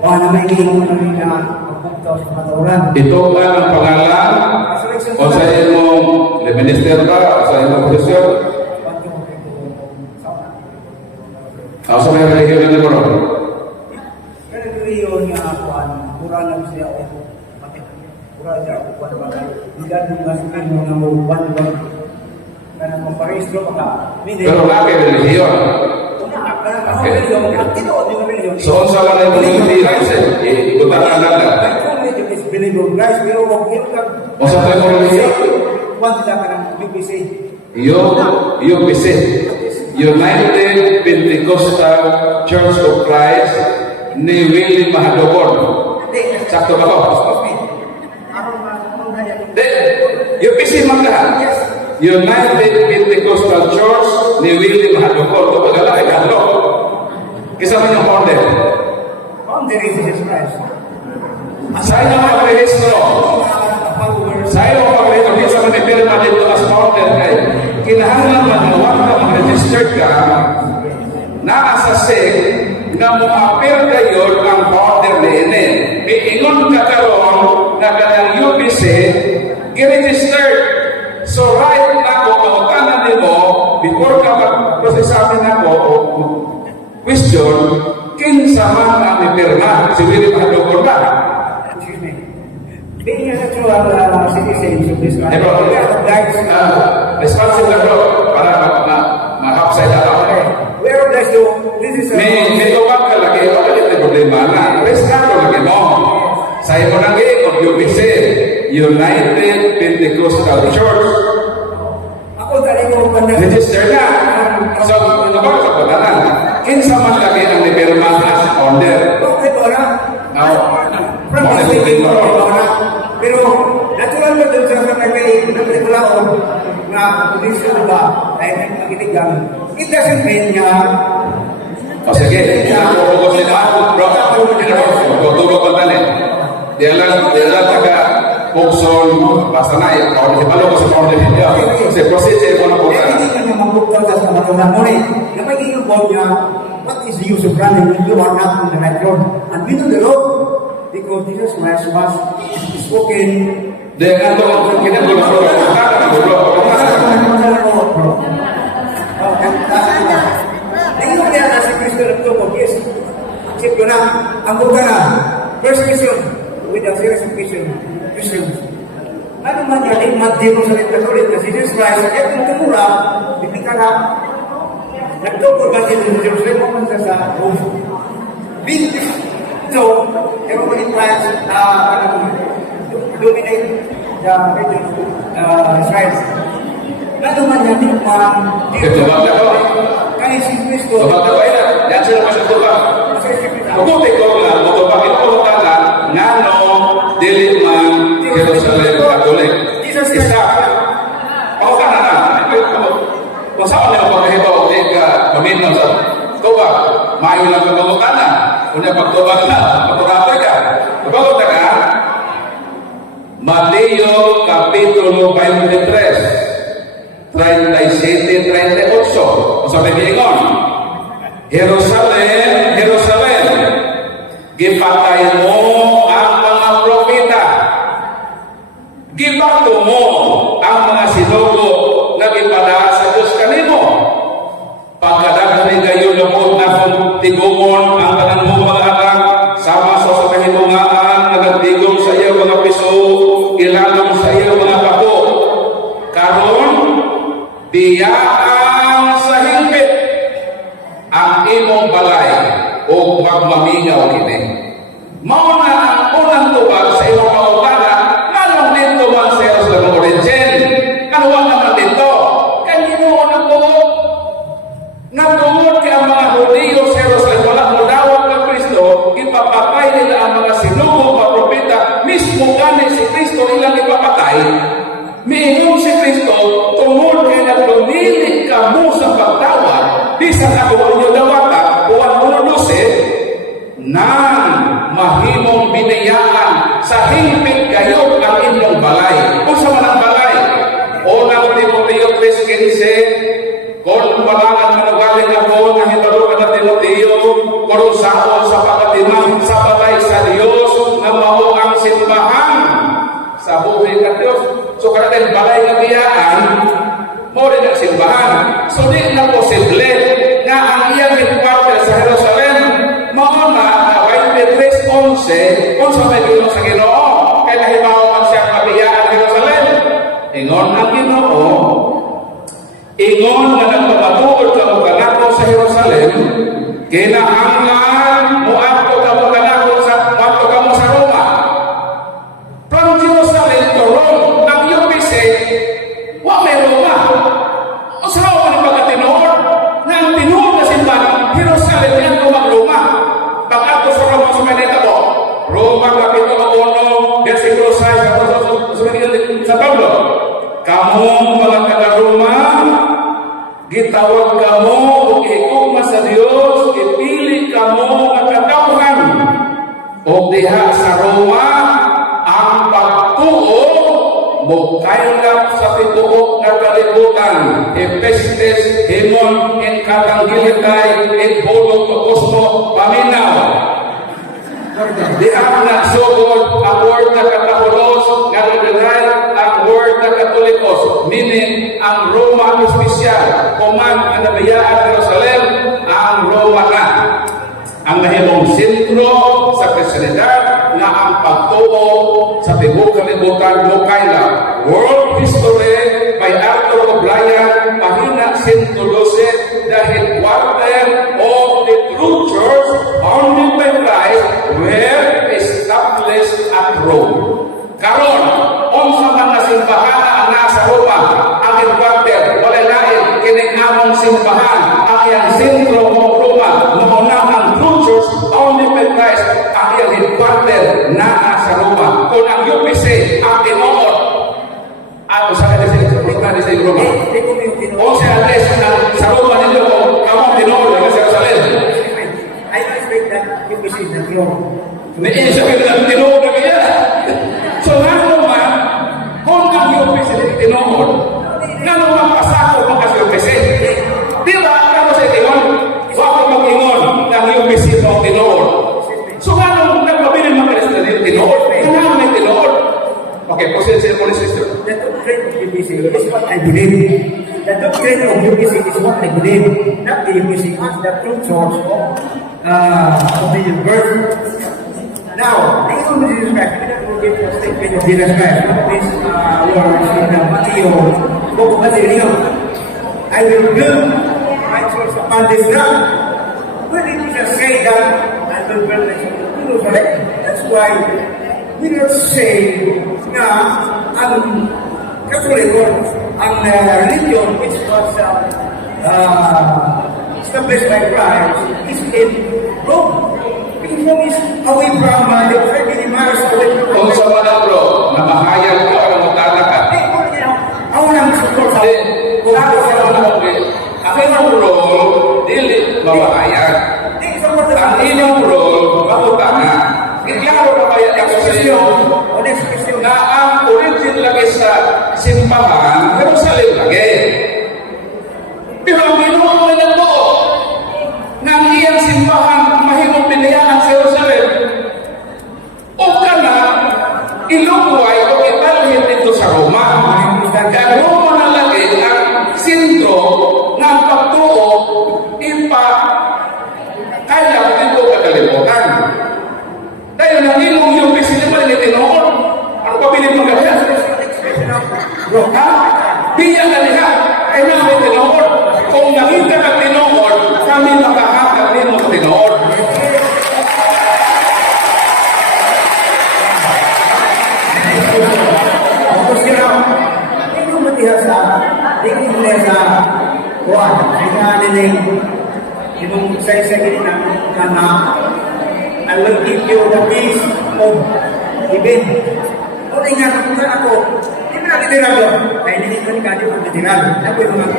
na may iniingon kami na pagpunta sa katauran. Ito ba ang pangalan? O sa imong minister ka? O sa imong posisyon? O sa may religion na bro? Pero religion nga kuan, kurang lang siya o kurang siya o kuan ba? Hindi mo nga sabihin mo nga mo ban ba? Kana mo parehistro ka. Pero bakit religion? So, sa lang yung community rights eh, ikutan na lang lang. O sa tayo mo religion? UPC, United Pentecostal Church of Christ ni Willie Mahadokon. Sakto ba ko? UPC man lahat. United Pentecostal Church ni Willie Mahadokon. Ito pagkala ay kahlo. Kisama niyong founder. Founder is Jesus Christ. Sa inyo mga parehistro, sa inyo mga parehistro, hindi sa manipirma dito as founder kay kinahanglan man na wag ka mag-registered ka na sa SEC na mo-appear kayo ang founder ni Ine. Iingon ka karon na kanang UPC gi-registered. So right na ko, pangutanan din mo, before ka mag-prosesamin ako, question, kinsa man ang ipirma? Si Willie Mahadokon ba? Excuse me. Being a natural citizen of this country, we are obliged responsible bro, para ma-upside down. we are obliged to, this is May tubag ka lagi, wala dito problema na. Respeto lagi mo. Sa imo nang of UPC, United Pentecostal Church. ako dali ko Register na. So, nabang sa patanan. Kinsa man lagi ang nipirma as founder. Okay po na. From the speaking ko na. Pero natural mo dun sa nagkakulaon na kondisyon ba ay nagkakitigang. It doesn't mean nga O sige, ako sila, bro. Tutulog pa tali. Di lang taga Pugson, basta na, ako ko sa founder niya. Kasi procedure ko na po eh, hindi ka naman buktan sa kamatunan mo rin. Kapag yung call niya, what is the use of running when you are not on the right road? And we know the road because Jesus Christ was spoken. Dengan to, kinagulo ko. Hindi mo kaya nasa Kristo na ito kung yes. Sip ko na, ang buka na, persecution, with a serious Christians. Ano man yan, mati mo sa rin na si Jesus Christ, kaya kung tumura, hindi ka na, nagtukod ba din sa Jerusalem mo man sa home. So, everybody plans dominate the region of Israel. Ano man yan, hindi pa, kaya si Kristo, Yan sila masyadura. Mabuti ko nga, matubagin ko tala, nga no, dili man, Jerusalem Catholic. Isa, ako ka na. Kung saan na pagkahibaw, di ka paminaw sa tubag, maayo lang ka pagkutana. Kung na pagtubag na, pagkutana ka. Pagkutana ka, Mateo Kapitulo 23, 37-38. Sabi niya, Jerusalem, Jerusalem, gipatay mo ang mga propeta. Gibato mo ang mga sinugo na gipadaan sa Diyos kanimo. Pagkadaghan kayo lupot na kung tigumon ang kanang mga anak, sama sa kahitungaan na nagtigong sa iyo mga piso, ilalong sa iyo mga kapo. Karon, biyaan sa hingpit ang imong balay o magmamingaw kini. Mao na ang unang tubag sa imong pautana, nganong dito man sa Jerusalem origin. Kanuwa naman dito, kanino ang tuod? Nagtuod kay ang mga Hudiyo sa Jerusalem, wala mo dawat ng Kristo, ipapatay nila ang mga sinugong mga propeta, mismo gani si Kristo ilang ipapatay. Miingon si Kristo, tungod kay nagdumili ka mo sa pagtawad, bisan ako inyo dawata, uwan mo nang mahimong binayaan sa hingpit kayo ang inyong balay. Kung sa manang balay, unang Timoteo 3:15, kung palangan manugaling ako na hitarugan na Timoteo, kung saon sa pagkatimang sa balay 11, kung sa may Ginoo sa Ginoo, kay nahibaw man siya mabiyaan sa Jerusalem. Ingon ang Ginoo, ingon na nagpapatuod ka mo kanako sa Jerusalem, kinahanglan muadto ka mo kanako sa muadto ka mo sa Roma. From Jerusalem to Rome, ang UPC, wa may Roma. O sa Roma ni pagkatinuod, na ang tinuod na simbahan, Jerusalem yan Roma. Pag-ato sa Roma, sumanita po, Roma, Kapitulo 1, versikulo 6, sa Pablo, kamong mga taga-Roma, gitawag kamo o ikugma sa Dios, ipili kamo ang katawhan. O diha sa Roma, ang pagtuo mukaylap sa pituok na kalibutan. Epestes, himon, in katanggilitay, in bulog o kusmo, paminaw. Di ang nagsugod ang word na katapulos, nga nagdalay ang word na katolikos, meaning ang Roma espesyal, kuman ang nabiyaan Jerusalem, ang Roma na. Ang nahimong sentro sa Kristiyanidad na ang pagtuo sa tibok kalibutan mo kaila. World History by Arthur O'Brien, pahina 112, the headquarter of the true church founded by Christ were established at Rome. Karon, unsa man nga simbahan ang nasa Roma, ang headquarter, wala lain kining among simbahan, ang iyang sentro mo Roma, mauna ang true church founded by Christ, ang iyang headquarter na sa Roma. Kung ang UPC ang tinuod, at sa kanila sa Roma, o sa address sa Roma nito, kamong tinuod sa Jerusalem. I respect that UPC is not wrong. May sabihin na tinuod na kaya. So nga naman, kung ang UPC tinuod, nga naman pasako mo kasi UPC. Di ba? Ako sa itingon, wako mag-ingon ng UPC mo tinuod. So nga naman, nagpabilin mo kalis na tinuod. Nga naman may tinuod. Okay, proceed po ni sister. The doctrine of UPC is what I believe. The doctrine of UPC is what I believe. Not the UPC as the true source of the universe. Now, the Lord Jesus Christ, we don't forget the statement of Jesus Christ. This words in Matthew, book of Matthew. I will build my church upon this rock. When did Jesus say that? I will build my church upon Jerusalem. That's why we don't say na ang Katoliko, ang religion which was established by Christ is in Rome. Rome is away from the 30 miles away from Kung sa mga bro, na mahayag ko ang magtataka. Ako nang support sa Kung ako sa mga ang role, dili mamahayag. Ang inyong role, makutana. Iklaro pa kaya ako sa inyo na ang origin lagi sa simbahan, Jerusalem lagi. Pero ang Ginoo na nagbuo ng iyang simbahan, mahimong pinayaan sa Jerusalem. O ka na, ilukway o italhin dito sa Roma. Kaya Roma na lagi ang sentro ng pagtuo kaya dito kakalimutan. Dahil nang ilong yung pisilima na tinoon, ano pa pilit mo kaya? Ha? Biya na niya, ay namin tinoon. Kung nakita ka tinoon, kami makahakap din mo tinoon. Tapos kaya, hindi mo matiha sa kuwan. Sinahan niling, yung isa-isa na I will give you the peace of heaven. O tingnan, kung ako, hindi mo nakitiral doon. Kaya hindi ko ni Kadi ang literal. Ako yung mga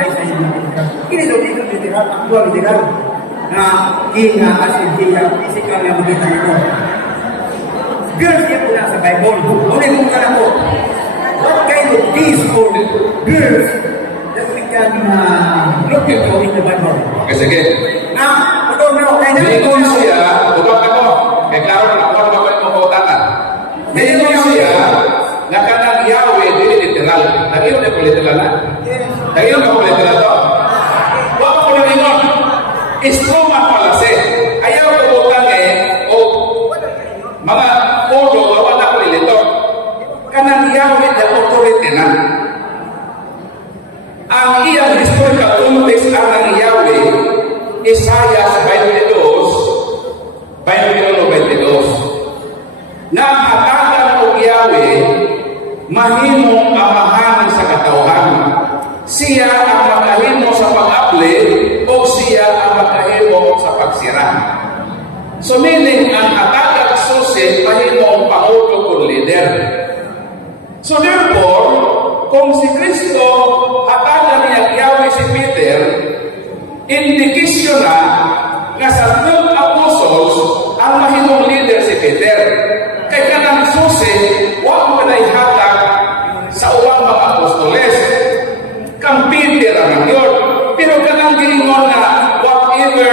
isa-isa yung literal. Hindi doon dito literal, actual literal. Na king as in king, physical na magiging ito. Girls yan po na sa Bible. Ulit kung ka ako, what kind of peace for girls that we can look into in the Bible? Okay, sige. Ito na, kaya na Mingon siya, tubak ako. Kaya klaro na ako ang mga pagkautangan. Mingon siya, na kanang Yahweh, dili literal. Nag-iyon na po literal na. Nag-iyon ka po literal to. Huwag ko na mingon. Istroma pala siya. Ayaw ko utang o mahimong amahan sa katauhan. Siya ang makahimo sa pag-apli o siya ang makahimo sa pagsira. So meaning, ang hatagag susi mahimong pangulo kung leader. So therefore, kung si Kristo hatagan niya Yahweh si Peter, indikasyon na nga sa 12 apostles ang mahimong leader si Peter. Kay kanang susi, huwag mo na ihatag sa uwang mga apostoles. Kang Peter ang yun. Pero kanang gilingon na whatever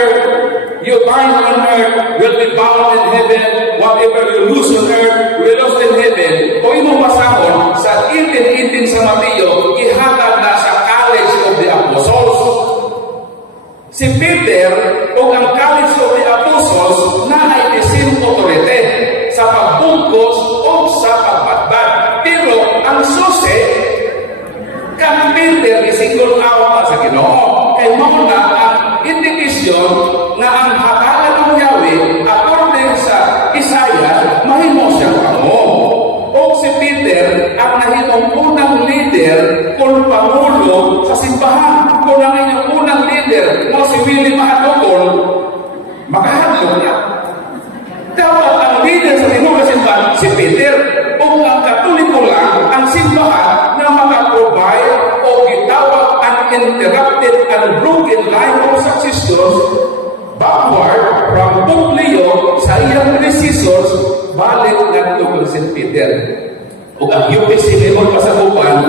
you bind on earth will be bound in heaven, whatever you loose on earth will be loosed in heaven. Kung imong masahon sa 18:18 sa Mateo, ihatag na sa College of the Apostles. Si Peter o ang College of the Apostles na ay isin authority sa pagbungkos o sa pagbatbat. Pero ang susi, kang Peter isingle out sa Ginoo. Kay mao na ang indikasyon na ang hatagan ng Yahweh according sa Isaiah, mahimo siya kamo. O si Peter ang nahimong unang leader kung pangulo sa simbahan. Kung ang inyong unang leader mo si Willie Mahadokol, makahadlok niya. Dapat ang leader sa tinulang simbahan si Peter. O ang Katoliko lang ang simbahan na makaprovide o gitawag uninterrupted and broken line of successors backward from Pope Leo sa iyang predecessors balik ng Tukol St. Peter. O ang UPC Memon Pasagupan,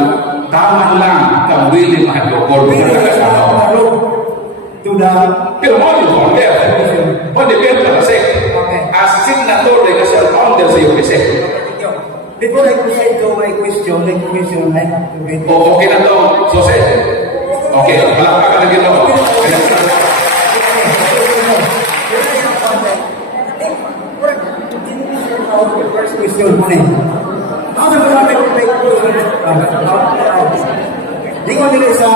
taman lang kang Willie Mahadokol. Pero mo yung founder. O depende na kasi as signatory kasi ang founder sa UPC. Before I proceed to my question, I have to read. O okay na to, Jose? Okay, palakpakan na ginawa. First question mo na. How do we make question? Di ko nila sa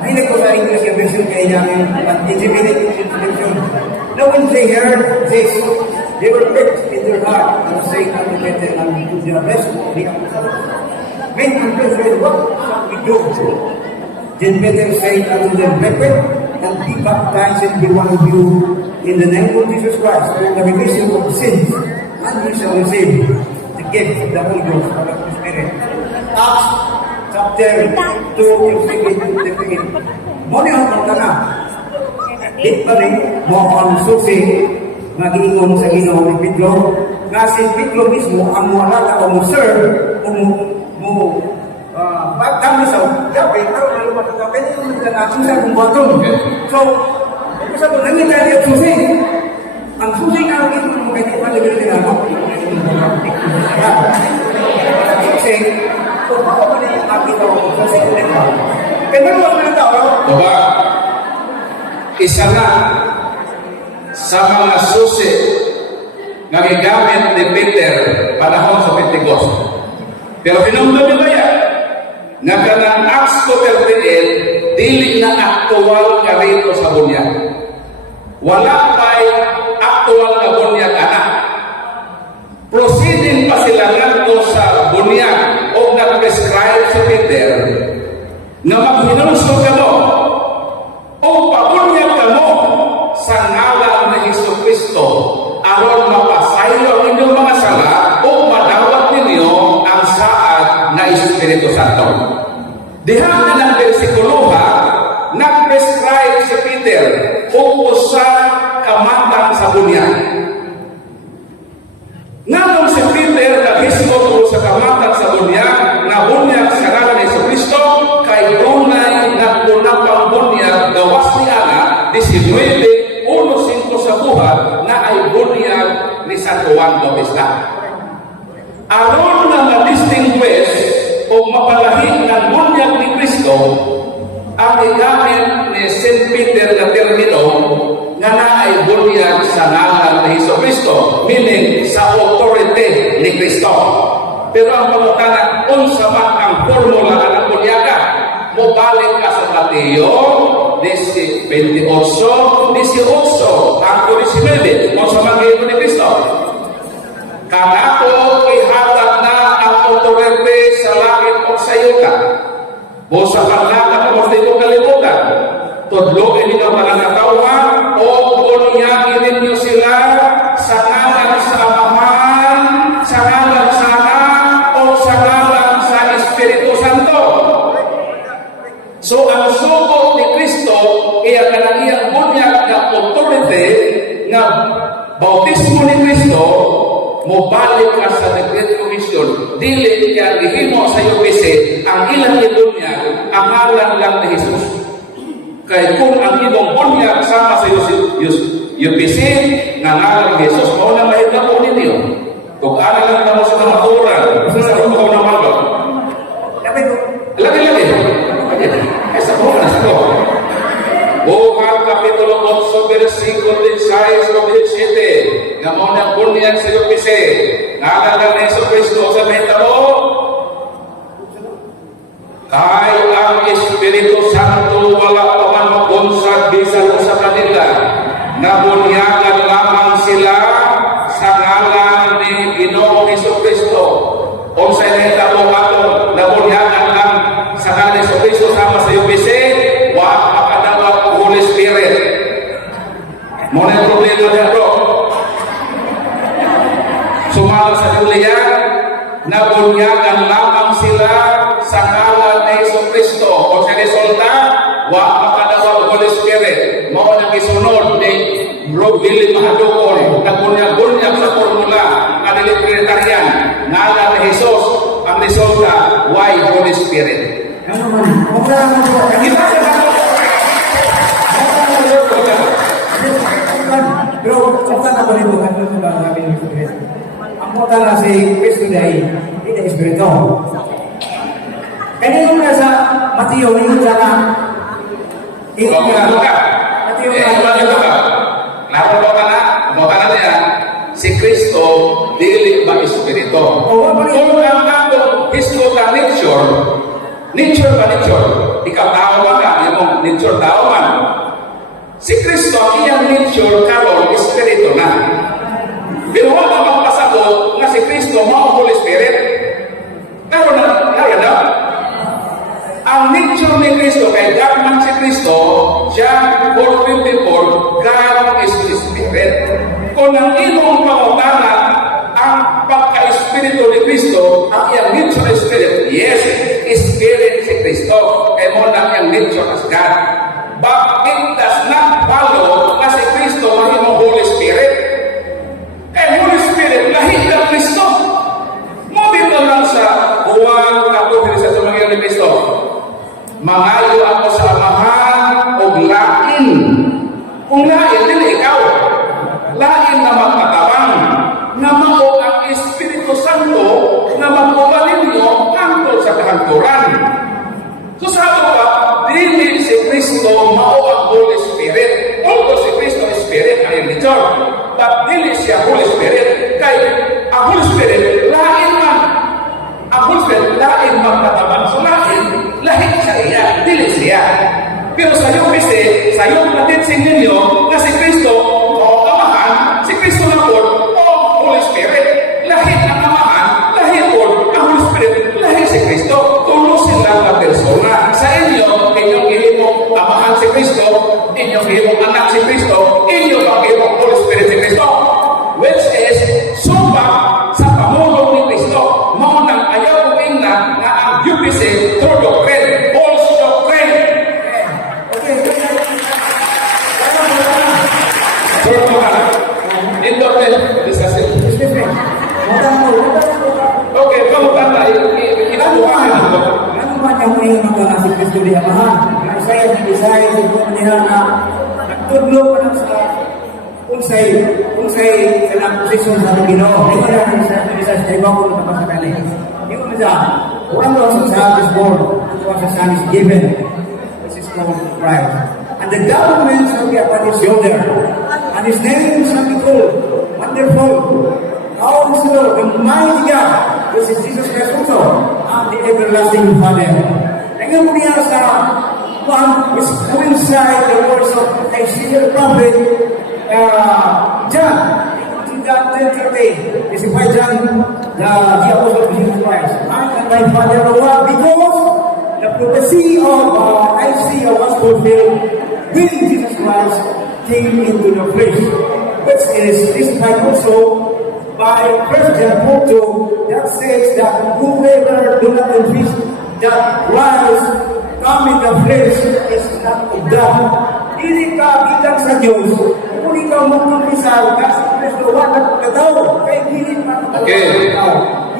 hindi ko sa English yung version kaya namin intimidating version. Now when they heard this, they were pricked in their heart and saying unto Peter and to the rest of the apostles, men and brethren, what shall we do? Then Peter said unto them, repent and be baptized and be one of you in the name of Jesus Christ for the remission of sins, and you shall receive the gift of the Holy Ghost or of the Spirit. Acts chapter 2, 38. Muna ang mga di pa rin mo ang susi mag-iingon sa Ginoo ni Pedro nga si Pedro mismo ang wala ka mo serve mo pagkami sa gabi aron na lumabas ka kaya naman ka na sa kong bottom. So kasi kung nangyay tayo ang susi nga ang ito mo kaya palagay din ako susi kung ako man yung akita ko susi ko din ba kaya naman mga tao Diba? Isa na sa mga susi na gigamit ni Peter panahon sa Pentecost. Pero pinunod niyo ba yan? Nga kanang Acts 2:38, dili na aktual ka rito sa bunyag. Wala pa'y aktual na bunyag anak. Proceeding pa sila ngadto sa bunyag o nag-prescribe si Peter na maghinunso ka mo o pabunyag ka mo sa ngalan ni Jesucristo aron mapasaylo ang inyong mga sala o madawat ninyo ang saad na Espiritu Santo. Diha na ng versikulo nag-prescribe si Peter o sa kamantang sa bunyag. Ngayon si Peter nag-hismo sa kamantang sa bunyag na bunyag sa ngalan ni Jesucristo kay Brunei nagpunang pangbunyag gawas ni Ana 19:1-5 sa buhat na ay bunyag ni San Juan Bautista. Aron na ma-distinguish o mapalahig ng bunyag ni Kristo ang igamit ni St. Peter na termino na ay bunyag sa ngalan ni Jesucristo, meaning sa authority ni Kristo. Pero ang pagkakanak, unsa man ang formula ng bunyaga, mobalik ka sa Mateo 28, 18, ang 19, kung sa mga ni Kristo. Kanako ihatag na ang authority Kristo, mobalik ka sa the Great Commission, dili kaya gihimo sa UPC, ang ilang ibunya, ang ngalan lang ni Jesus. Kaya kung ang ibong bunya sama sa UPC, nga ngalan ni Jesus, mao na mahitabo ninyo. Kung ano lang na mo sa mga turan, sa mga na malo. Lagi-lagi. Sa buwan na ito. Buhat Kapitulo 8, versikulo 16 o 17, na mao na bunyan sa UPC, ngalan lang ni Jesus Kristo sa mahitabo, kay ang Espiritu Santo wala pa man mabunsag bisan sa kanila, nabunyagan lamang sila sa ngalan ni Ginoong Jesucristo. Kung sa inahitabo ato, nabunyagan lang sa ngalan ni Jesucristo sama sa UPC, wa makadawat Holy Spirit. Muna yung problema niya, bro. Sumala sa Biblia, nabunyagan lamang sila sa ngalan ni Jesucristo. Kung sa resulta, wa makadawat Holy Spirit. Mao nang isunod ni Bro Billy Mahadukon, nagbunyag-bunyag sa formula na Trinitarian, ngalan ni Jesus, ang resulta, why Holy Spirit? Ano man? Pero kung ako rin mo, ano ba sabi ni Kristo? Ang puta na si Kristo dahil hindi Espiritu. Kanino na sa Mateo, yun sana. Mateo na. Laro mo ka na niya, si Kristo, dili ba Espiritu? Kung ang ato physical nature ba nature? Ikaw tao man ka, yung nature tao man. Si Kristo, ang iyang nature, karon Espiritu na. Pero wala magpasabot na si Kristo, mao Holy Spirit. Karon na. Ang nature ni Kristo, kay God man si Kristo, John 4:54, God is the Spirit. Kung ang imong pangutana, ang pagka-Espiritu ni Kristo, ang iyang nature is Spirit. Yes, Spirit si Kristo. Kaya mo na iyang nature as God. But it does not follow na si Kristo mahimong Holy Spirit. Kaya Holy Spirit, lahit ng Kristo. Mabito lang sa buwan na sa tumangin ni Kristo. Mangayo ako sa Amahan o lain. Kung lain, din ikaw. Lain na magkatawang. Na mao ang Espiritu Santo na magpubalin niyo kanto sa kahanturan. So sabi pa, dili si Kristo mao ang Holy Spirit. Although si Kristo is Spirit ay nature, but dili siya Holy Spirit. Kaya ang Holy Spirit, lain man. Ang Holy Spirit, lain magkatawang. So lahit sa iya, dili siya. Pero sa iyo kasi, sa iyong natitsing ninyo na si Kristo o Amahan, si Kristo na po o Holy Spirit. Lahit ang Amahan, lahit po ang Holy Spirit, lahit si Kristo. Tulo sila na persona. Sa inyo, inyong ihimong Amahan si Kristo, inyong ihimong Anak si Kristo, inyong ihimong Holy Spirit si Kristo. Which is, sumpa sa pamulong ni Kristo. Maunang ayaw ko na ang UPC through doctrine, false doctrine. Okay. Through doctrine. In doctrine, this is it. Okay, kamutan na. Inabuhan na ito. Ano man yung ngayon ang si Kristo di Amahan? Ang saya ni Isaiah, siguro nila na nagtudlo pa lang sa unsay sa lang posisyon sa Ginoo. Ito na sa Isaiah sa ibang kung napasakali. Ito na siya. One was a child is born, was a son is given. This is called Christ. And the government shall be upon his shoulder, and his name shall be called Wonderful, Counselor, the Mighty God. This is Jesus Christ also, and the Everlasting Father. Tingnan mo niya sa one is coincide the words of Isaiah the prophet, John. John 10:30. This is by John, the apostle of Jesus Christ. I and my Father are one, because the prophecy of Isaiah was fulfilled when Jesus Christ came into the flesh, which is testified also by 1 John 4:2, that says that whoever do not confess that Christ come in the flesh is not of God. Hindi ka bilang sa Diyos, kung ikaw magkumpisal, kasi Kristo, wala ka daw,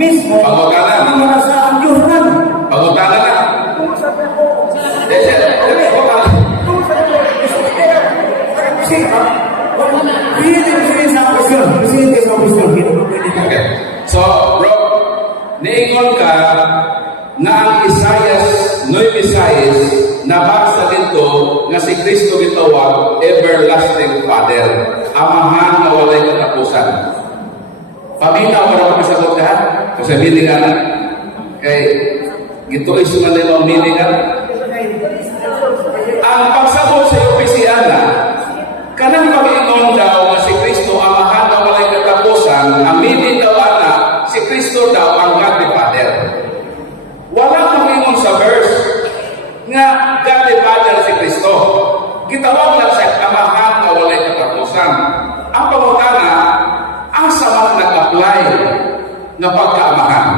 mismo Pangutanan. ang marasa ang Diyos man. Pangutanan na. Okay. So, bro, niingon ka na ang Isaias 9:6 nabasa dito nga si Kristo gitawag everlasting Father, amahan na walay katapusan. Paminaw para makasagot ka, kasi meaning ka na. Kay, gito iso nga nila ang meaning ka. Ang pagsagot sa opisiyana, kanang pag-ingon daw nga si Kristo amahan na walay katapusan, ang meaning daw ana, si Kristo daw ang God the Father. Wala pag-ingon sa verse nga God the Father si Kristo. Gitawag lang sa amahan na walay katapusan. Ang pangutana, asa man nag-apply na pagkaamahan.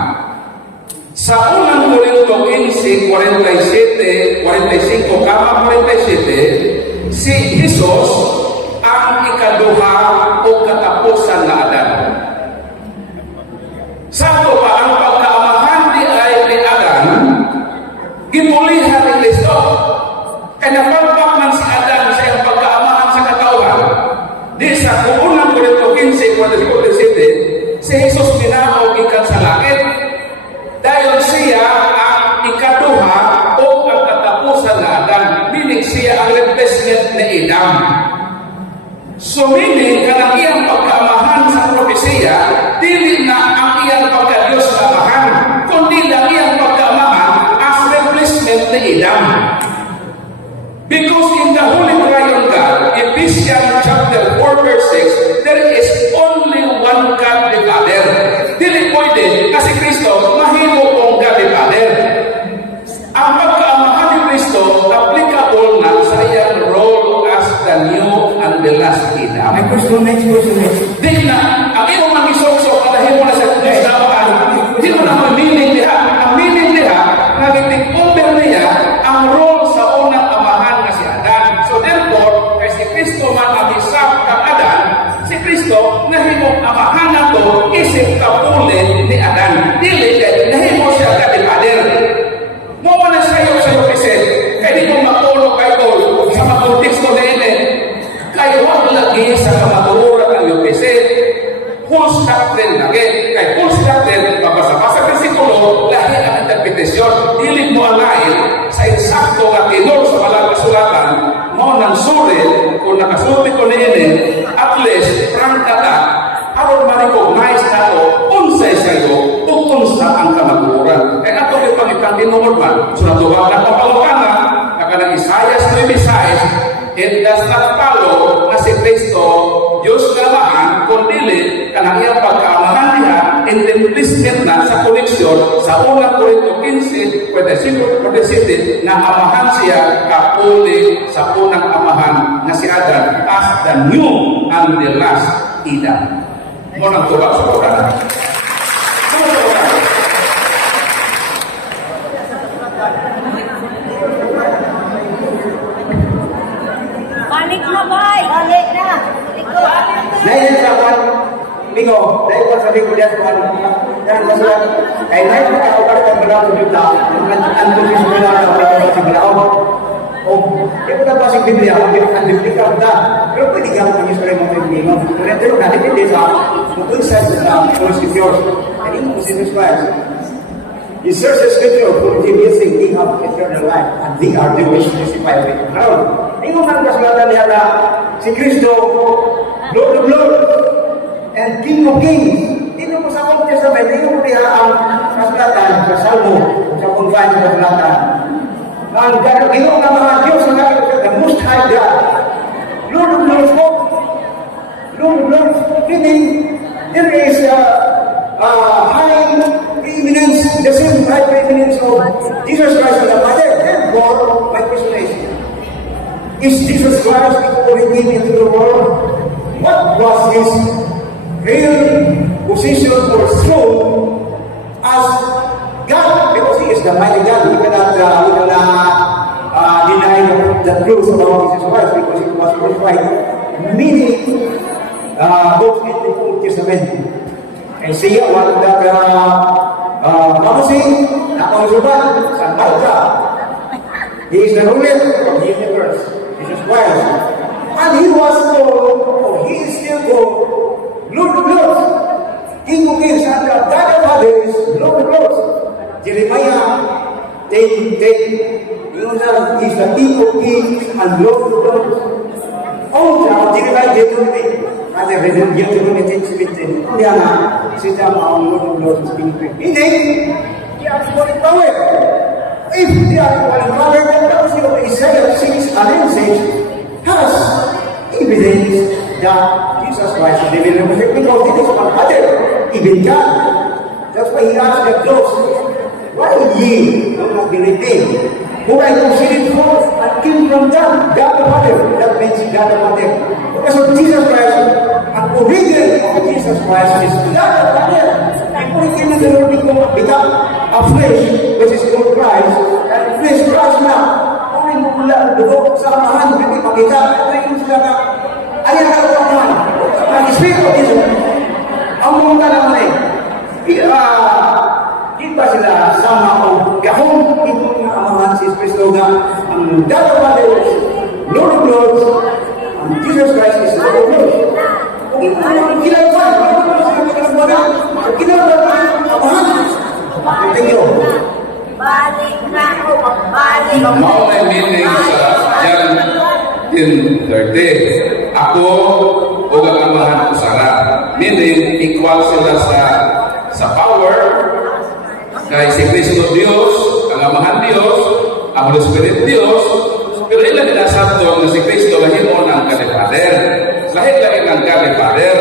Sa unang Korinto 15:47, 45-47, si Jesus ang ikaduha o katapusan na Adan. Sa ito pa, ang pagkaamahan ni ay ni Adan, gipulihan ni Kristo. Kaya napagpak man si Adan sa iyang pagkaamahan sa katauhan. Di sa unang Korinto 15:47, si Jesus pinao ikan sa langit. Dahil siya ang ikaduha o ang katapusan na Adan, meaning siya ang replacement ni Adam. So meaning, kanang iyang pagkaamahan sa propesya, dili na ang iyang pagka-Diyos na amahan, kundi na iyang pagkaamahan as replacement ni Adam. Because in the Holy Triune God, Ephesians chapter 4:6, there is only one God the Father. Dili pwede kasi Kristo mahimo kong God the Father. Ang pagkaamahan ni Kristo applicable na sa iyang role as the new and the last Adam. May question, next question, next. Di na, ang iyong mga isok-sok, kalahin mo na sa Diyos na amahan, hindi mo na mamiling niya. Ang miling niya, nag-take-over niya ang role sa unang amahan na si Adan. So therefore, kay si Kristo man ang isap kang Adan, si Kristo nahimong amahan na to isip kapulin ni Adan. Dili kay nahimo siya kadipader. Mo man na sayo pisit, kaya di mo mapulo kay Paul sa mga konteksto na ini. Kaya huwag lagi sa kamatururan ang UPC. Full doctrine lagi. Kaya full doctrine, babasa-basa versikulo, lahi ang interpretasyon. Dili mo alain sa insakto nga tinor sa malang kasulatan, mo nang suril, kung nakasulti ko na ini, at least, prangka na, aron ma-recognize na to, unsay sa'yo, unsa ang kamatururan. Kaya ato yung pangitang tinunod man, so natuwag na kapalukana, kanang Isaias 9:6, it does not follow na si Kristo Diyos na amahan, kundi kanang iyang pagkaamahan niya in implicit na sa koneksyon sa unang Korinto 15:47 na amahan siya kapuli sa unang amahan na si Adam as the new and the last Adam. Mo nang tuwa sa Quran. Balik na, boy! Balik na! Dahil sa kwan, Migo, dahil ko sabi ko diyan kwan, dan masulat, kay nahin mo ka ubar kang balaw sa Biblia, ang tulis mo na ang balaw sa Biblia, o, di ko na ba sa Biblia, ang Biblia ka ba, pero pwede ka mo kanyang sarili mga Biblia, kaya tayo natin hindi sa, kung sa Scriptures, and in Jesus Christ, he searches the Scripture for revealing they have eternal life, and they are the which testify of it. Now, ingon ang kasulatan niya na si Kristo, Lord of Lords, and King of Kings. Dito po sa Old Testament, dito po niya ang kasulatan sa Salmo, sa confines ng kasulatan. Ang ginong ng mga Diyos na the Most High God, Lord of Lords po, Lord of Lords, meaning there is high preeminence, the same high preeminence of Jesus Christ and the Father. Therefore, my question is Jesus Christ before he came into the world, what was his real position or throne as God? Because he is the mighty God. We cannot deny the truth about Jesus Christ because he was crucified. Meaning, both in the Old Testament. And siya, one that, Pharisee, nakausuban, San Malta. He is the ruler of the universe, Jesus Christ. And he was called, or he is still called, Lord of Lords, King of Kings, and the God of Fathers, Lord of Lords. Jeremiah 10:10. Yun na, he is the King of Kings and Lord of Lords. Oh, Jeremiah 10:10. At the Deuteronomy 10:17. Kaya nga, siya ang Lord of Lords, King of Kings. Hindi, they are equally power. If they are equally power, then the prophecy of Isaiah 6:6 has evidence that Jesus Christ is the living representative because it is one other, even God. That's why he asked the close, why ye do not believe me? Who I consider forth and came from them, God the Father. That means God the Father. Because of Jesus Christ, an obedience of Jesus Christ is God the Father. And kung hindi na gano'n become a flesh, which is called Christ, and flesh Christ na, kung hindi mo mula dugo sa amahan, hindi makita, at yung sila na, ayan na ito amahan. Ang Espiritu of Jesus, ang mga naman eh, di ba sila sama o gahong ito nga amahan si Kristo nga ang God of Father is Lord of Lords, and Jesus Christ is Lord of Lords. Kung ito ang ginagawa, amahan. Thank you. Balik na. Balik na. Mao na meaning sa John 10:30. Ako o gagamahan ko sara. Meaning, equal sila sa power. Kaya si Kristo Diyos, ang amahan Diyos, ang Holy Spirit Diyos, pero ilan dinasabto na si Kristo lahimon ang Kalipader. Lahit-lahit ang Kalipader.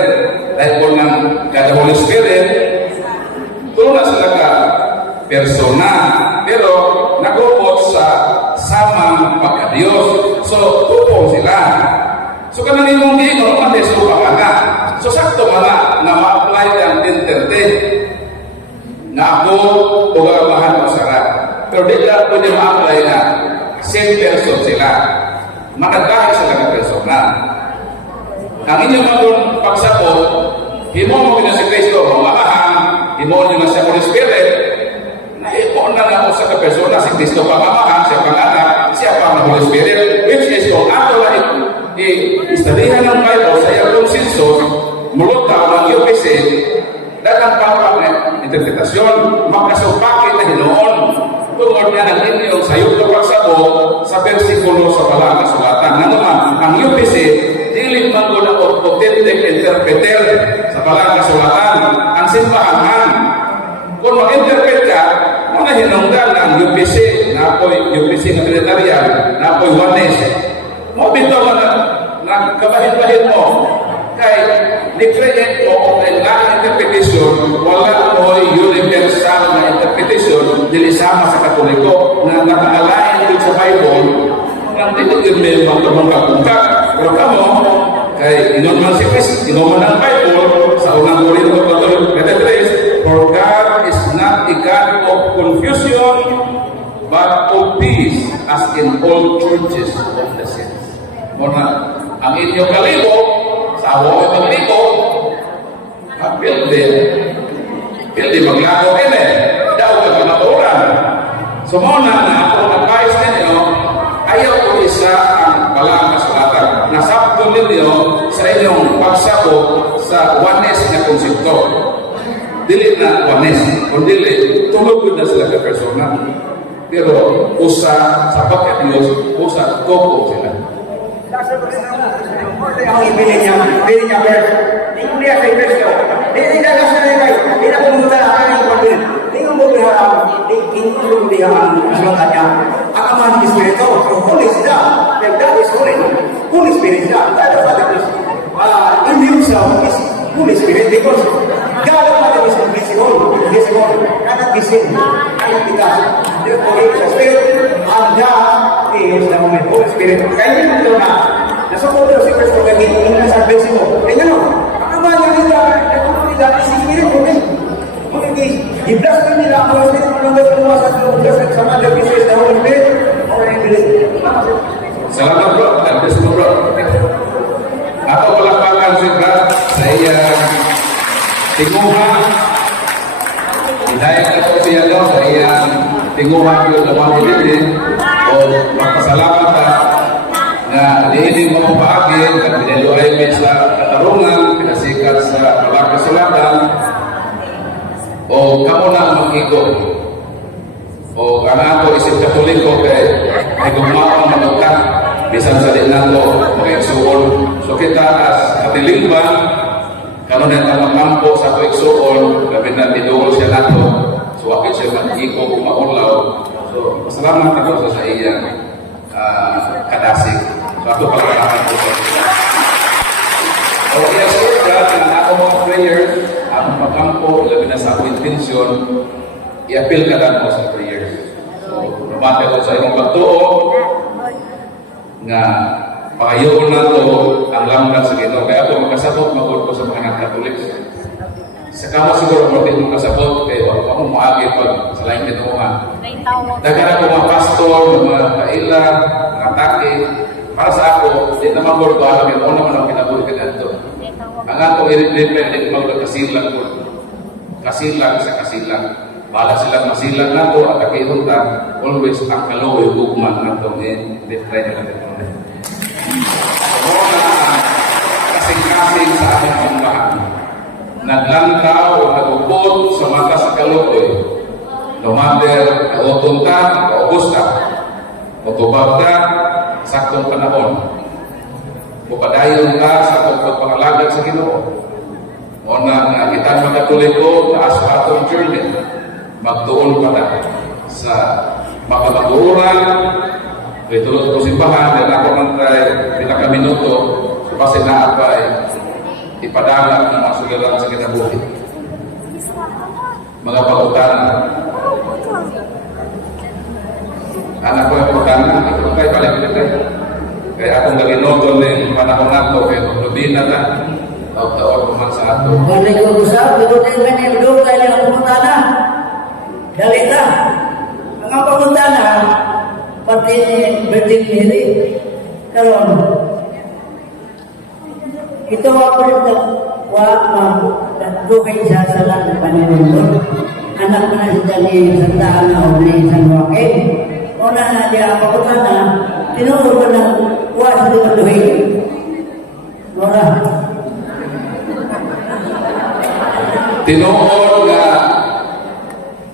Dahil po ng kada Holy Spirit, tulungan sila ka persona, pero nagupot sa samang pagka-Diyos. So, tupong sila. So, kanang imong gino, mandeso pa nga. So, sakto mga na ma-apply ang 10:30 na ako o gagamahan ko sarap. Pero di lang pwede ma-apply na same person sila. Managkahin sila ng persona. Ang inyong mga pagsapot, himo mo kina si Kristo, mamahang, himo nyo na siya Holy Spirit, na imo na lang sa persona, si Kristo pamamahang, siya panganak, siya pang Holy Spirit, which is kung ato lang i-studyhan ng Bible sa iyong sensos, mulot na ang UPC, datang pangpang interpretasyon, makasupakit na hinoon, tungkol niya ng inyong sa iyong pagsabot sa versikulo sa walang kasulatan. Nga naman, ang UPC, dili man ko na authentic interpreter sa walang kasulatan. Ang simbahan, kung mag-interpret ka, mga hinungdan ng UPC, na ako'y UPC na Trinitarian, na ako'y Oneness. Mo bito na kabahin-bahin mo, kay ni-create mo ang interpretation, wala mo'y universal na interpretation, dilisama sa Katoliko, na naka-align din sa Bible, nang tinigil may magkabangkabungkak. Pero kamo, kay inuman si Christ, inuman ang Bible, sa unang Korinto 13, for God is not a God of confusion, but of peace, as in all churches of the saints. Muna, ang inyong kalibo, sa awang ang kalibo, pildi maglago kini, daw ka kanaturan. So muna na ako advice ninyo, ayaw ko isa ang balang kasulatan. Nasabto ninyo sa inyong pagsabot sa oneness na konsepto. Dili na oneness, kung dili, tulog na sila ka persona. Pero usa sa pagka-Diyos, usa koko sila. Ang ibili niya, verse. Hindi niya kay Kristo. Hindi niya kasi na kayo. Hindi na pumunta ang kanyang pagbilin. Hindi nga mo bihaan, hindi mo bihaan ang mga niya. Ang amahan ng Espiritu, so Holy sila. Like that is Holy. Holy Spirit sila. God of Father is, in himself is Holy Spirit because God of Father is invisible. Invisible. Cannot be seen. Cannot be touched. Therefore, he is a Spirit. And God is the Holy Spirit. Kaya hindi mo na nasuko si Kristo kaya hindi na sa besi mo. Kaya nga, ang amahan niya nila, si Spirit mo din. I-bless din nila ang Holy Spirit. Kung nandang pumasas ng bless sa mga pieces na Holy Spirit, okay, Salamat bro, God bless mo bro. Ako palakpakan si God sa iya tinguhan. Dahil ito siya daw sa iyang tinguhan yung naman din o magpasalamat ka na diinin mo paagin at piniluay mo sa katarungan, pinasikat sa palakasulatan o kamo na mag-igo o ang ato isip katoliko kay gumawa ng magka bisan sa din nato mga igsuon. So kita as katilingban karon na makampo sa ato igsuon labi na tiduol siya nato so wakit siya mag-igo kumaulaw. So pasalamat ako sa iya kadasig. So ato palakalakan ko siya. So yes sir, ang ako mga prayer ang pagkampo labi na sa ato intensyon i-appeal ka lang mo sa prayers. So lumate ko sa imong pagtuo nga pakayoon na to ang lamdan sa Ginoo. Kaya ako makasabot magod ko sa mga Katolik. Sa kamo siguro mo din makasabot kay ako moagi pag sa lain Ginoohan. Dagan ako mga pastor, mga kaila, mga taki. Para sa ako, di naman ko ito alam yun. Ano naman ang kinabuhi ka dito. Ang atong i-depende magkakasilang ko. Kasilang sa kasilang. Bala silang masilang na to at kakihuntan. Always ang kaloy hugman na to. Try nyo natin ito. Kasing-kasing sa aming pambahan. Naglantaw o nagupod sa mata sa kaloy. No matter kautong ka, kaubos ka, matubag ka, saktong panahon. Pupadayon ka sa pagpapalagad sa Ginoo. O na kita magkatuliko, taas pa atong journey. Magtuon pa na sa makabaturan, tulad ko simbahan, dan ako mantay, pinakaminuto, so base na apay, ipadala ng mga suliran sa kinabuhi. Mga pagutana. Anak ko yung pagutana, ito kayo, balik kayo. Kaya akong naginoton ng panahon nato, kaya maglubin na na, taon-taon ko man sa ato. Balik ko usap, ito din ba niya, doon kayo ng pagutana. Galita, ang pagutana, pati ni Virgin Mary, karon ito ako rin magdukay sa salat ng Panginoon. Anak na siya ni Santa Ana o ni San Joaquin. Una na diya ako na, tinuro ko na kuha sa duhay. Nora. Tinuod na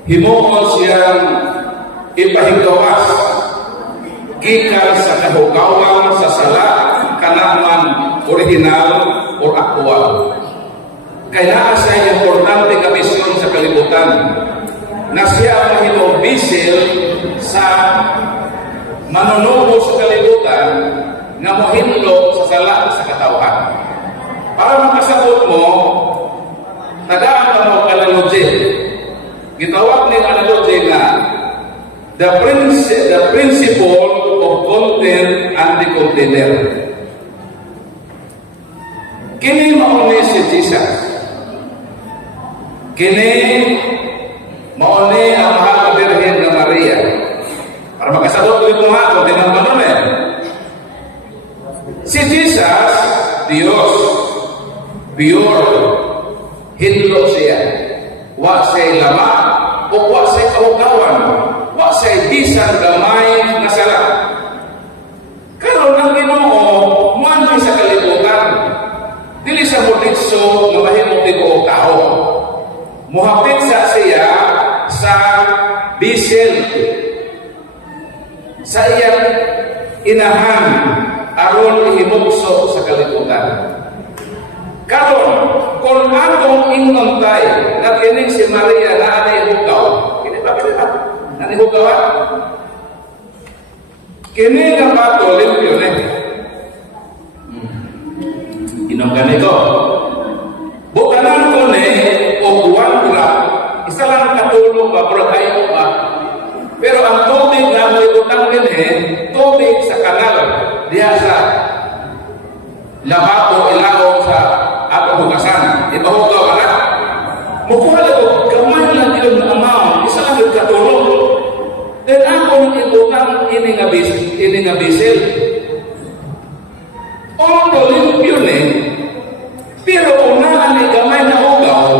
himuon siyang ipahigdawas gikan sa kahugawan sa sala kanaman original o aktual. Kaya sa importante ka misyon sa kalibutan na siya mahimong bisil sa manunubo sa kalibutan nga mohimlo sa sala sa katawhan. Para makasabot mo, tagaan ka mo analogy. Gitawag ni analogy na the principle of content and the container. Kini mauni si Jesus. Kini mauni ang mahal na Birhen na Maria. Para makasabot ulit mo ha, kung tinang si Jesus, Diyos, pure, hinlo siya. Wa siya'y lama, o wa siya'y kahugawan, wa siya'y bisan gamay na sala. Karon ang Ginoo man sa kalibutan, dili sa muditso nga mahimong tibuok tao. Muhapit sa siya sa bisil sa iyang inahan aron ihimugso sa kalibutan. Karon kung atong ingnontay na kining si Maria na anay hugaw, kini ba kini ba? Anay hugawan? Kini nga pato limpyo ne. Inom ganito. Bukanan ko ne o buwan pula. Isa lang katulong ba pero kayo ba? Pero ang tubig na mo ibutang din tubig sa kanal diya sa lababo ilaw sa ato hugasan. Ibahugaw ka na. Mukuha lang ko, gamay lang ilong na amaw, isa lang yung katulong. Then ako nang ibutang ini nga bisil. Although limpyo pero kung naan gamay na hugaw,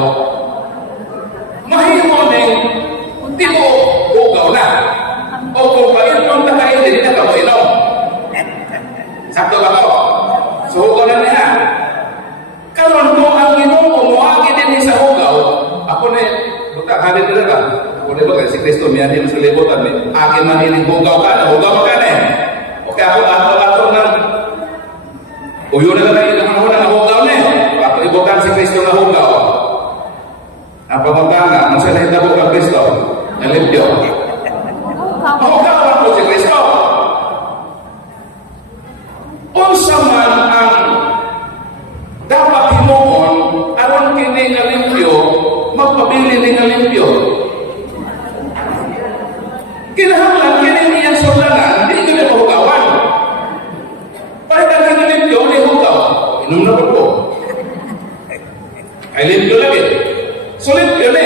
palibot si Kristo miyan din sa libutan ni akin man ining hugaw ka na okay ako nang uyo na lang yung mga na hugaw ni palibutan si Kristo na hugaw ang pamutana kung saan nahitabo ang Kristo na limpyo hugaw ako si Kristo unsa man ang dapat himuon aron kini nga limpyo magpabili ni nga limpyo kinahanglan kini niyang sulanan hindi ka mahugawan palitan kini limpyo ni hugaw inom na po ay limpyo lagi so limpyo ni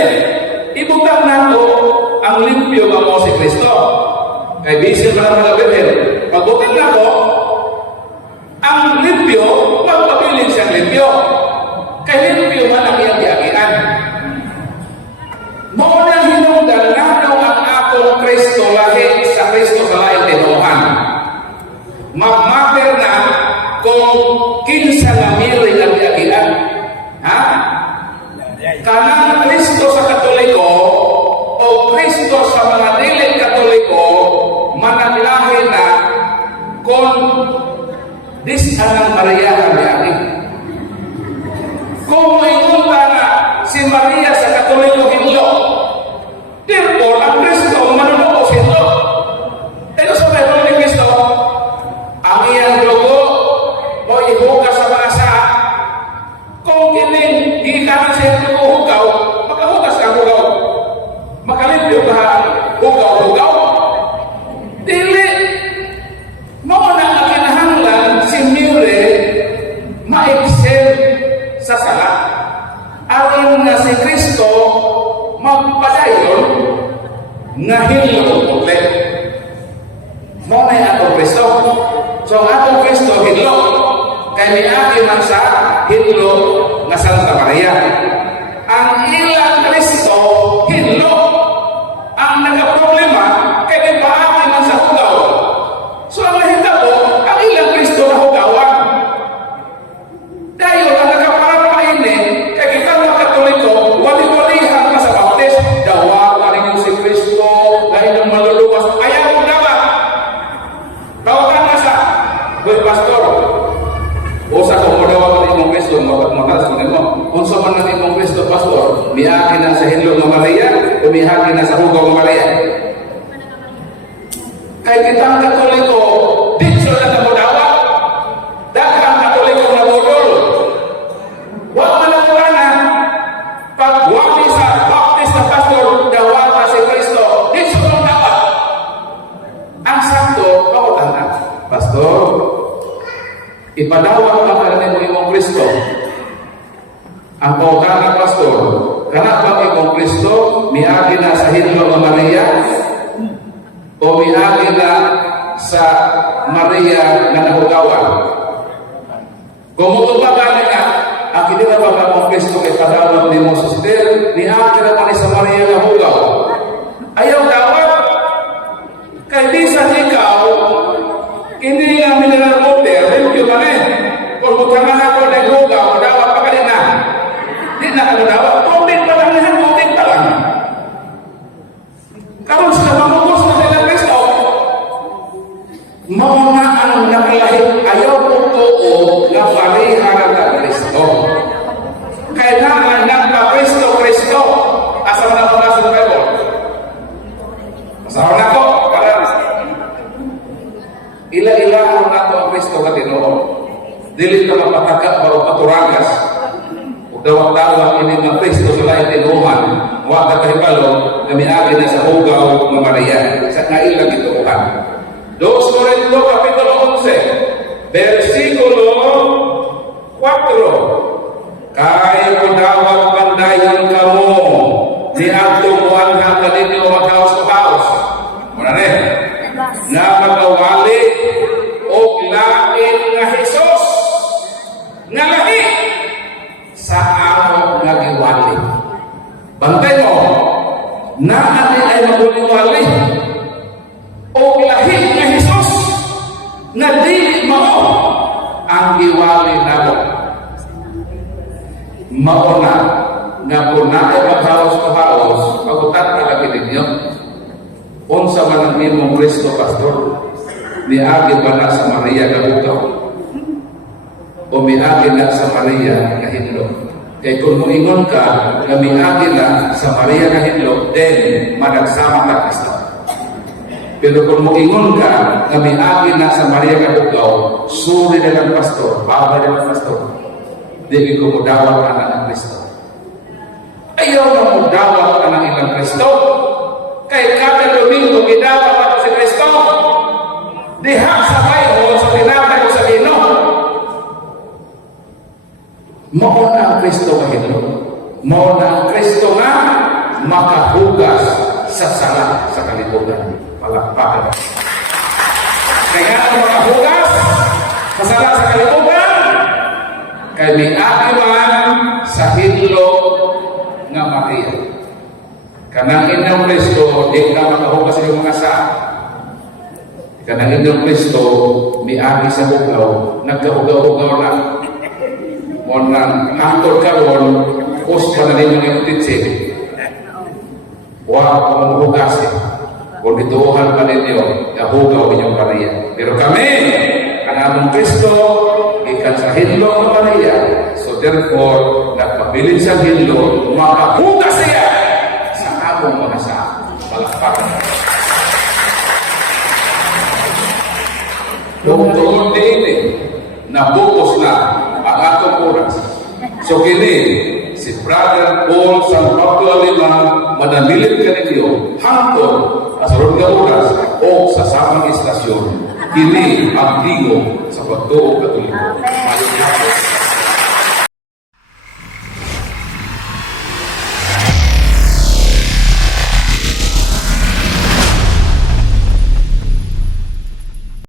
ibutang nato ang limpyo nga mo si Kristo kay bisin na mga birhen pagbutang nato ang limpyo magpabiling siyang limpyo kay limpyo man ang iyang giagian mo na hinungdan nanaw ang akong Kristo lahi sa Kristo sa laing tinuhan magmater na kung kinsa na miri ang giagian kanang Kristo sa Katoliko o Kristo sa mga dili Katoliko mananlahi na kung anang Maria ang giagian kung maingunta na si Maria sa Katoliko hinlo therefore ang Kristo manunuos hinlo pero sa meron ni Kristo ang iyang dugo o ihugas sa mga saa kung kining gikanan sa iyang dugo hugaw makahugas ka hugaw makalimpyo ka hugaw dili mo na ang kinahanglan si Mire ma-exempt sa sala aron na si Kristo magpadayon nga hinlo komple mo na atong Kristo so ang atong Kristo hinlo kay miagi man sa hinlo nga Santa Maria ang ilang Kristo hinlo ang nagaproblema kay may paagi man sa hugaw so ang nahitabo ang ilang Kristo na hugawan dahil ang nagkaparapainig kay kita mga Katoliko wali-walihan ka sa baptis dawagan ninyo si Kristo dahil ng maluluwas ayaw mo dawa tawagan na sa pastor usa ko mo dawagan imong Kristo makalas mo nimo unsa man ang imong Kristo pastor miyagi na sa hinlo ng Maria o miyagi na sa hugaw ng Maria kay kita ang Katoliko dito na mo dawa daghang Katoliko na budol wa malawanan pag wali sa baptist na pastor dawa ka si Kristo dito mo dawa ang sakto pautan na pastor ipadawat ka kanin mo imong Kristo ang pautan na pastor kana ba imong Kristo miagi na sa hinlo ng Maria o miagi na sa Maria na nahugawan kung mutubagan na ang kinilabang ang Kristo kay padawat ni mo sister miagi na pa ni sa Maria na hugaw ayaw dawat kay bisan ikaw hindi nga mineral water limpyo man kung butangan ako ng hugaw dawat pa ka din na di na ka dawat tubig pa lang niyan tubig pa lang karon sila mamugos na sila Kristo mga ang nakalahi ayaw po oo na parihan ng Kristo kailangan nagpa-Kristo asa na mga sa Bible masahaw na ko para ila-ilahan nato ang Kristo katinoon dili ka mapataka o paturagas ug dawat-dawat ini ng Kristo sa lain tinuhan wa ka kahibalo kami agi na sa hugaw ng Maria sa kailang ituuhan 2 Corinto kapitulo 11 versikulo 4 kay kudawat pandayon kamo ni atong muanha kaninyo mag-house to house muna rin na magawali og lain nga Hesus nga lahi sa amo nga giwali bantay mo na ani ay maguliwali og lahi nga Hesus na di mao ang giwali nako mauna nga kung naay maghaos-haos, pagutan talaga ninyo. Unsa man ang imong Kristo, Pastor? Niagi ba na sa Maria nga bukaw? O miagi na sa Maria nga hinlo? Kaya kung muingon ka nga miagi na sa Maria nga hinlo, then managsama ka Kristo. Pero kung muingon ka nga miagi na sa Maria nga bukaw, suri na lang Pastor, baba na lang Pastor. Di ko mudawat ka na ng Kristo. Ayaw na mudawat ka ng ilang Kristo. Kay kada Domingo, gidawat ako si Kristo. Diha sa Bible, sa tinatay ko sa Ino. Mao na ang Kristo nga hino. Mao na ang Kristo nga makahugas sa sala sa kalibutan. Palakpakan. Kaya ang makahugas sa sala sa kalibutan, kay may akiman sa hinlo nga Maria. Kanang inyong Kristo, di ka makahugas sa iyong mga sa. Kanang inyong Kristo, miagi sa hugaw, nagkahugaw-hugaw na. Mo nang angkor karon, post pa na ninyong yung titsig. Huwag kung hugas eh. Kung ituuhan pa ninyo, nahugaw inyong Maria. Pero kami, kanang Kristo, ikan sa hinlo ng Maria. So therefore, nagpabilin sa hinlo, makahugas siya sa among mga sa palakpakan. Kung tuon din nabukos na ang atong oras. So kini, si Brother Paul San Pablo Lima, manamilit ka ninyo hangtod sa sunod nga oras o sa samang istasyon. Kini ang bigo sa pagtuo katuliko.